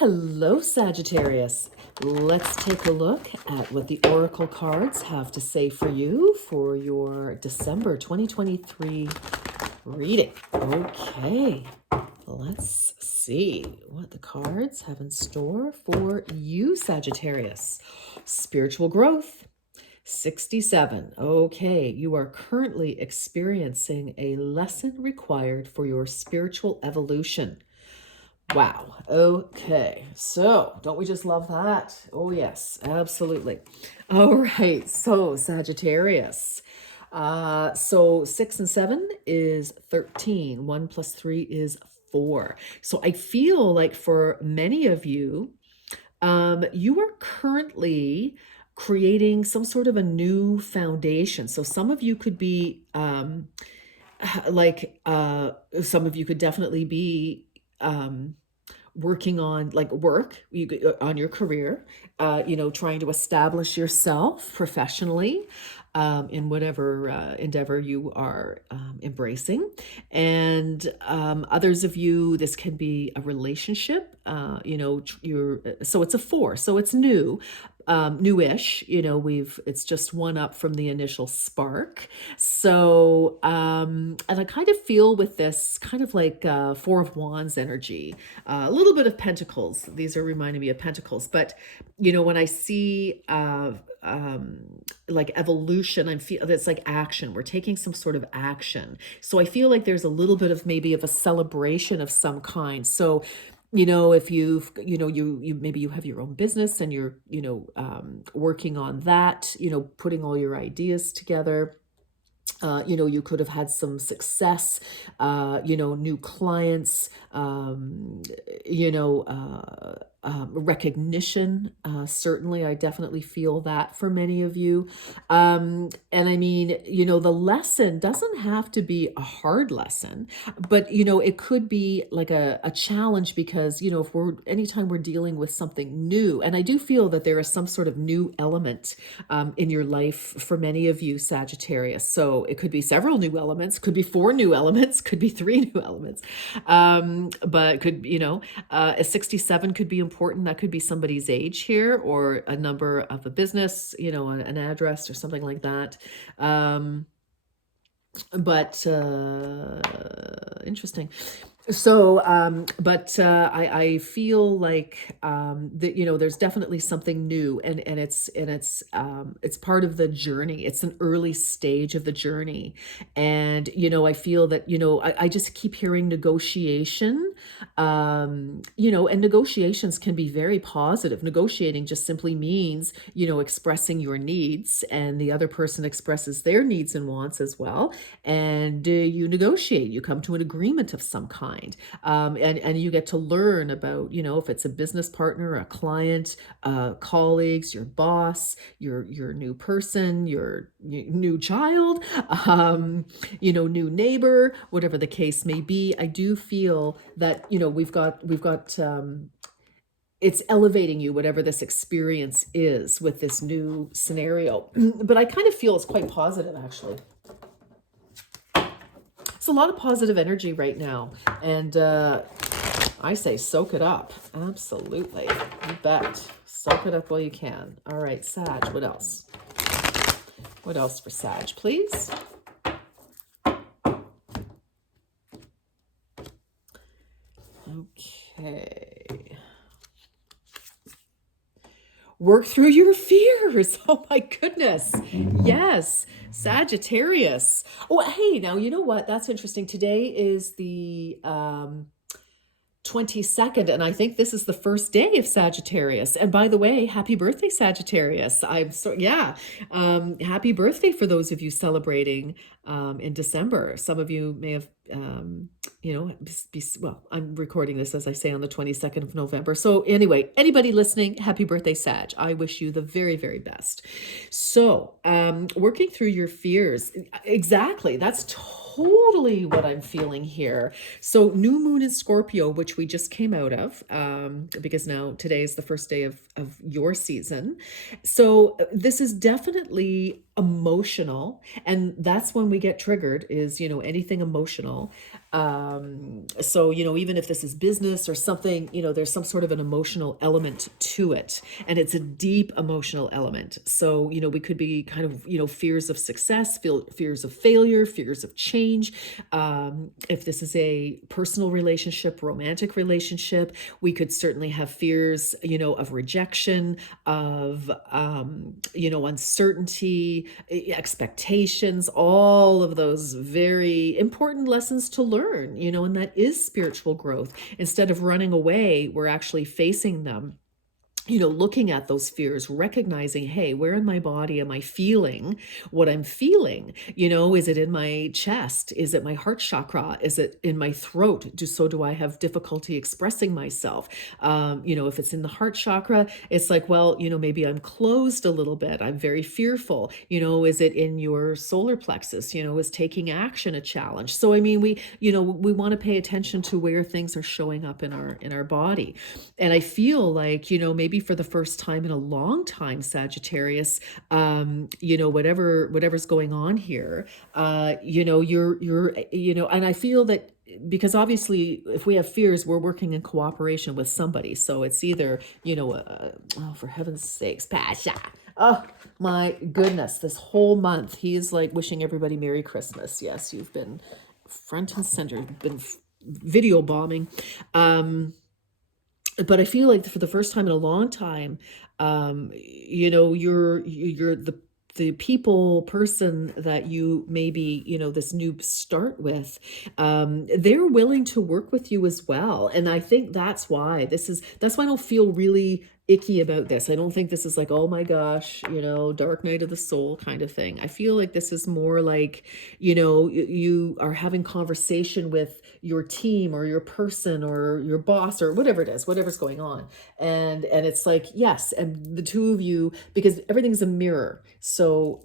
Hello, Sagittarius. Let's take a look at what the Oracle cards have to say for you for your December 2023 reading. Okay, let's see what the cards have in store for you, Sagittarius. Spiritual growth. 67. Okay, you are currently experiencing a lesson required for your spiritual evolution. Wow. Okay. So, don't we just love that? Oh, yes, absolutely. All right. So, Sagittarius. So 6 and 7 is 13. 1 plus 3 is 4. So, I feel like for many of you, you are currently creating some sort of a new foundation. So, some of you could be some of you could definitely be working on on your career, trying to establish yourself professionally in whatever endeavor you are embracing. And others of you, this can be a relationship. So it's a 4, so it's new. Newish, it's just one up from the initial spark. So, and I kind of feel with this kind of like 4 of Wands energy, a little bit of Pentacles. These are reminding me of Pentacles, but when I see like evolution, I feel that's like action. We're taking some sort of action. So I feel like there's a little bit of maybe of a celebration of some kind. So if you've, you maybe you have your own business and you're, working on that, putting all your ideas together. You could have had some success, new clients, recognition. Certainly, I definitely feel that for many of you. And I mean, the lesson doesn't have to be a hard lesson, but, it could be like a challenge because, if anytime we're dealing with something new, and I do feel that there is some sort of new element in your life for many of you, Sagittarius. So it could be several new elements, could be 4 new elements, could be 3 new elements. But could, a 67 could be important. That could be somebody's age here or a number of a business, an address or something like that. But interesting. So, I feel like that there's definitely something new, and it's part of the journey. It's an early stage of the journey, and I feel that I just keep hearing negotiation, and negotiations can be very positive. Negotiating just simply means expressing your needs, and the other person expresses their needs and wants as well, and you negotiate. You come to an agreement of some kind. And you get to learn about, if it's a business partner, a client, colleagues, your boss, your new person, your new child, new neighbor, whatever the case may be. I do feel that, we've got it's elevating you, whatever this experience is with this new scenario. But I kind of feel it's quite positive, actually. It's a lot of positive energy right now. And I say soak it up. Absolutely. You bet. Soak it up while you can. All right, Sag, what else? What else for Sag, please? Okay. Work through your fears. Oh my goodness. Yes. Sagittarius. Oh, hey, now you know what? That's interesting. Today is the 22nd, and I think this is the first day of Sagittarius. And by the way, happy birthday, Sagittarius. Happy birthday for those of you celebrating in December. Some of you may have well, I'm recording this, as I say, on the 22nd of November. So anyway, anybody listening, happy birthday, Sag. I wish you the very, very best. So working through your fears. Exactly. That's totally what I'm feeling here. So new moon in Scorpio, which we just came out of, because now today is the first day of your season. So this is definitely emotional, and that's when we get triggered is, anything emotional. So, even if this is business or something, there's some sort of an emotional element to it, and it's a deep emotional element. So, we could be kind of, fears of success, fears of failure, fears of change. If this is a personal relationship, romantic relationship, we could certainly have fears, of rejection, of, uncertainty, expectations, all of those very important lessons to learn, and that is spiritual growth. Instead of running away, we're actually facing them, looking at those fears, recognizing, hey, where in my body am I feeling what I'm feeling? Is it in my chest? Is it my heart chakra? Is it in my throat? Do I have difficulty expressing myself? If it's in the heart chakra, it's like, well, maybe I'm closed a little bit. I'm very fearful. Is it in your solar plexus? Is taking action a challenge? So, I mean, we want to pay attention to where things are showing up in our body. And I feel like, maybe for the first time in a long time, Sagittarius, whatever's going on here, and I feel that because obviously if we have fears, we're working in cooperation with somebody. So it's either, oh, for heaven's sakes, Pasha. Oh my goodness, this whole month, he is like wishing everybody Merry Christmas. Yes, you've been front and center, been video bombing. But I feel like for the first time in a long time, you're the people person that you maybe, this new start with, they're willing to work with you as well. And I think that's why I don't feel really icky about this. I don't think this is like, oh my gosh, dark night of the soul kind of thing. I feel like this is more like, you are having conversation with your team or your person or your boss or whatever it is, whatever's going on. And it's like, yes. And the two of you, because everything's a mirror. So,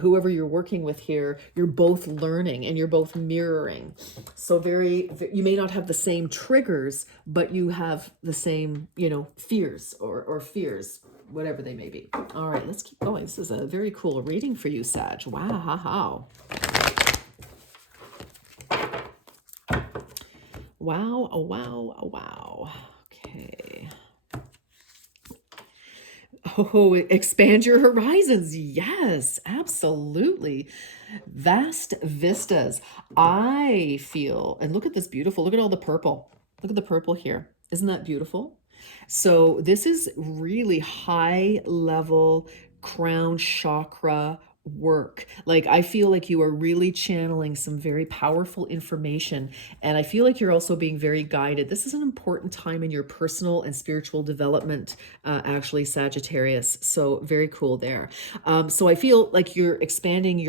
whoever you're working with here, you're both learning and you're both mirroring. So you may not have the same triggers, but you have the same, fears or fears, whatever they may be. All right, let's keep going. This is a very cool reading for you, Sag. Wow. Wow, oh, wow, oh, wow. Okay. Oh, expand your horizons. Yes, absolutely. Vast vistas. I feel, and look at this beautiful, look at all the purple. Look at the purple here. Isn't that beautiful? So this is really high level crown chakra work. Like I feel like you are really channeling some very powerful information, and I feel like you're also being very guided. This is an important time in your personal and spiritual development, actually, Sagittarius. So very cool there. So I feel like you're expanding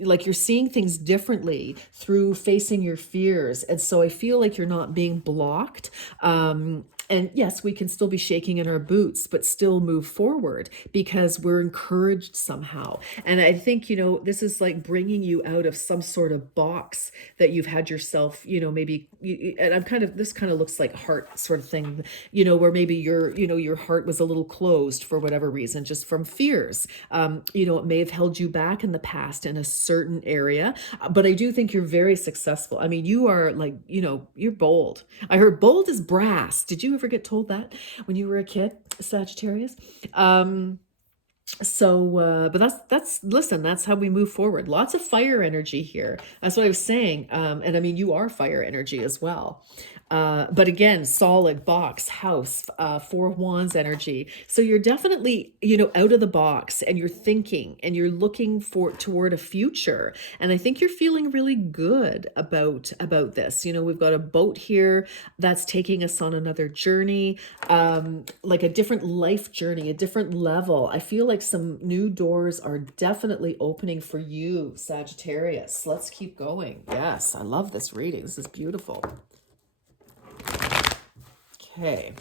like you're seeing things differently through facing your fears. And so I feel like you're not being blocked. And yes, we can still be shaking in our boots, but still move forward because we're encouraged somehow. And I think, this is like bringing you out of some sort of box that you've had yourself, maybe, and this kind of looks like heart sort of thing, where maybe your heart was a little closed for whatever reason, just from fears. It may have held you back in the past in a certain area, but I do think you're very successful. I mean, you are like, you're bold. I heard bold as brass. Did you ever get told that when you were a kid, Sagittarius? But listen, that's how we move forward. Lots of fire energy here. That's what I was saying. And I mean, you are fire energy as well. But again, solid box, house, Four of Wands energy. So you're definitely, out of the box, and you're thinking and you're looking toward a future. And I think you're feeling really good about this. We've got a boat here that's taking us on another journey, like a different life journey, a different level. I feel like some new doors are definitely opening for you, Sagittarius. Let's keep going. Yes, I love this reading. This is beautiful. Okay.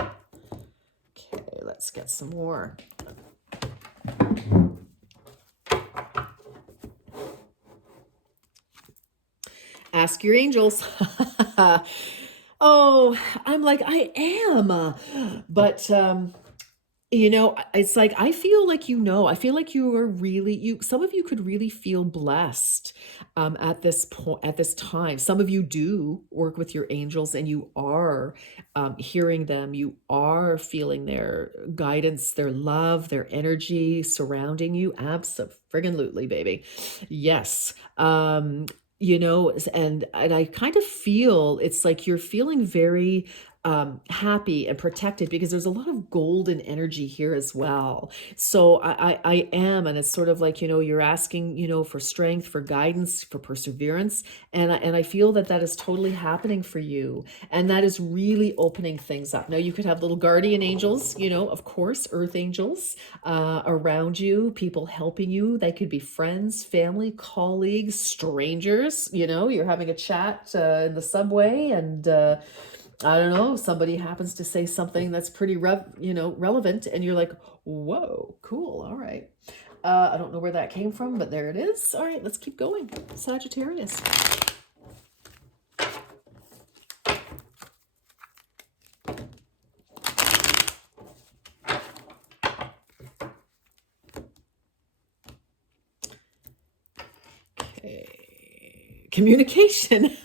Okay, let's get some more. Ask your angels. Oh, I'm like, I am. But You know, it's like I feel like I feel like you are really some of you could really feel blessed at this point, at this time. Some of you do work with your angels and you are hearing them. You are feeling their guidance, their love, their energy surrounding you. Absolutely, baby. Yes. And I kind of feel it's like you're feeling very happy and protected because there's a lot of golden energy here as well. So I am, and it's sort of like, you're asking, for strength, for guidance, for perseverance. And I feel that that is totally happening for you. And that is really opening things up. Now you could have little guardian angels, of course, earth angels around you, people helping you. They could be friends, family, colleagues, strangers. You're having a chat in the subway, and I don't know, somebody happens to say something that's pretty relevant, and you're like, whoa, cool, all right. I don't know where that came from, but there it is. All right, let's keep going. Sagittarius. Okay. Communication.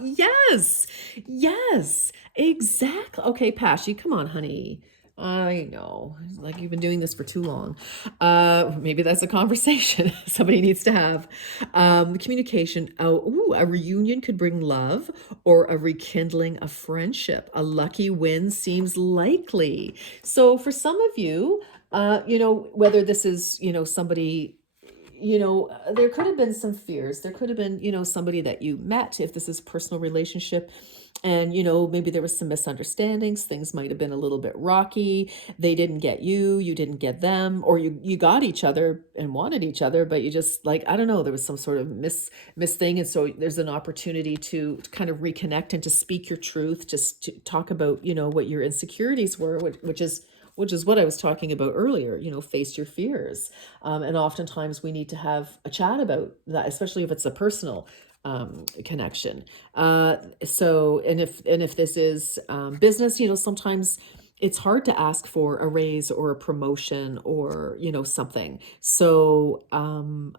Yes. Yes. Exactly. Okay, Pashy, come on, honey. I know. It's like you've been doing this for too long. Maybe that's a conversation somebody needs to have. Communication. Oh, ooh, a reunion could bring love or a rekindling of friendship. A lucky win seems likely. So for some of you, whether this is, somebody, there could have been some fears. There could have been, somebody that you met, if this is a personal relationship, and, maybe there was some misunderstandings. Things might have been a little bit rocky. They didn't get you, you didn't get them, or you got each other and wanted each other, but you just like, I don't know, there was some sort of miss thing. And so there's an opportunity to kind of reconnect and to speak your truth, just to talk about, what your insecurities were, which is what I was talking about earlier, face your fears. And oftentimes we need to have a chat about that, especially if it's a personal connection. And if this is business, sometimes it's hard to ask for a raise or a promotion or, something. So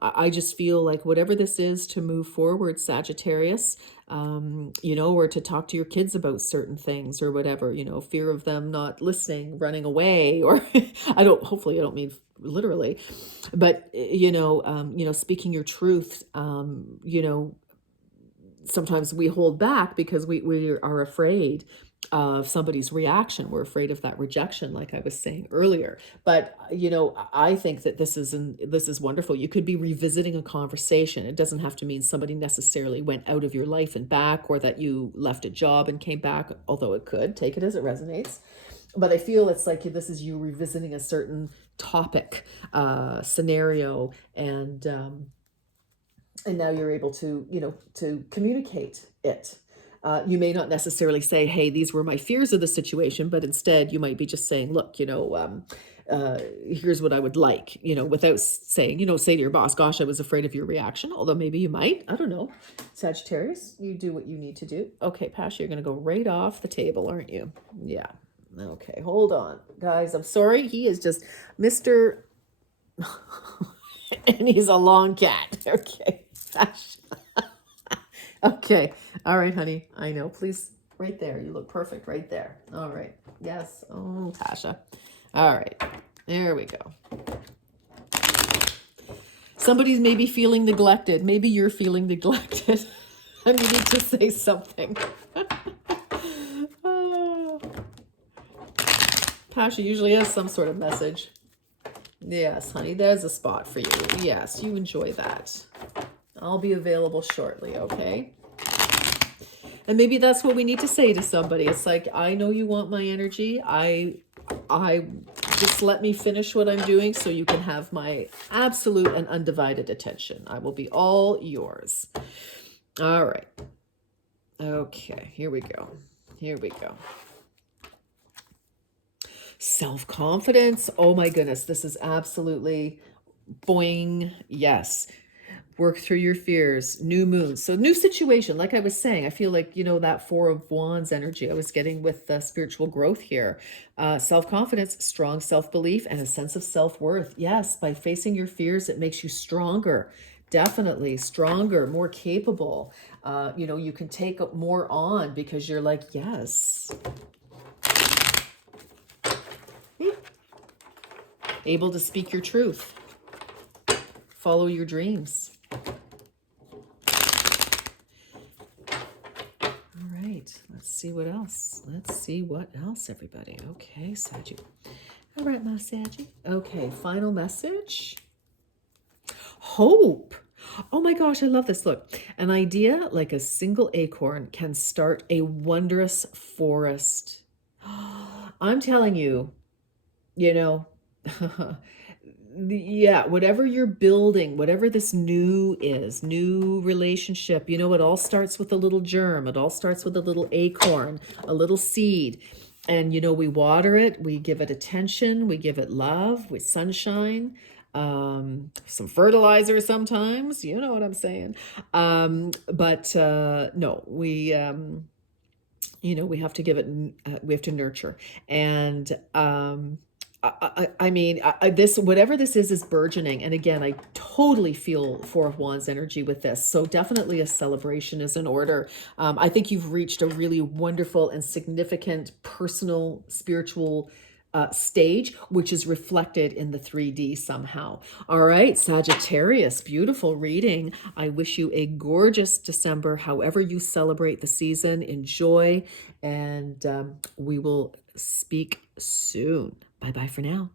I just feel like whatever this is to move forward, Sagittarius, or to talk to your kids about certain things or whatever, fear of them not listening, running away, or hopefully I don't mean literally, but, speaking your truth, sometimes we hold back because we are afraid of somebody's reaction. We're afraid of that rejection, like I was saying earlier. But I think that this is wonderful. You could be revisiting a conversation. It doesn't have to mean somebody necessarily went out of your life and back, or that you left a job and came back, although it could. Take it as it resonates. But I feel it's like this is you revisiting a certain topic, scenario, and now you're able to, to communicate it. You may not necessarily say, hey, these were my fears of the situation, but instead you might be just saying, look, here's what I would like, without saying, say to your boss, gosh, I was afraid of your reaction. Although maybe you might, I don't know. Sagittarius, you do what you need to do. Okay, Pasha, you're going to go right off the table, aren't you? Yeah. Okay, hold on. Guys, I'm sorry. He is just Mr. and he's a long cat. Okay. Okay. All right, honey. I know. Please, right there. You look perfect right there. All right. Yes. Oh, Tasha. All right. There we go. Somebody's maybe feeling neglected. Maybe you're feeling neglected. And you need to say something. Oh. Tasha usually has some sort of message. Yes, honey, there's a spot for you. Yes, you enjoy that. I'll be available shortly, okay? And maybe that's what we need to say to somebody. It's like, I know you want my energy. I just let me finish what I'm doing so you can have my absolute and undivided attention. I will be all yours. All right. Okay, here we go. Here we go. Self-confidence. Oh my goodness, this is absolutely boing. Yes. Work through your fears. New moon. So new situation. Like I was saying, I feel like, you know, that Four of Wands energy I was getting with spiritual growth here. Self-confidence, strong self-belief, and a sense of self-worth. Yes, by facing your fears, it makes you stronger. Definitely stronger, more capable. You know, you can take more on because you're like, yes. Able to speak your truth. Follow your dreams. Let's see what else. Let's see what else, everybody. Okay, Saggy. All right, my Saggy. Okay, final message. Hope. Oh my gosh, I love this. Look, an idea like a single acorn can start a wondrous forest. I'm telling you, you know, yeah, whatever you're building, whatever this new is, new relationship, you know, it all starts with a little germ. It all starts with a little acorn, a little seed. And, you know, we water it, we give it attention, we give it love, with sunshine, some fertilizer sometimes, you know what I'm saying. But no, you know, we have to give it, we have to nurture. And, I mean, this, whatever this is burgeoning. And again, I totally feel Four of Wands energy with this. So definitely a celebration is in order. I think you've reached a really wonderful and significant personal, spiritual stage, which is reflected in the 3D somehow. All right, Sagittarius, beautiful reading. I wish you a gorgeous December, however you celebrate the season. Enjoy, and we will speak soon. Bye-bye for now.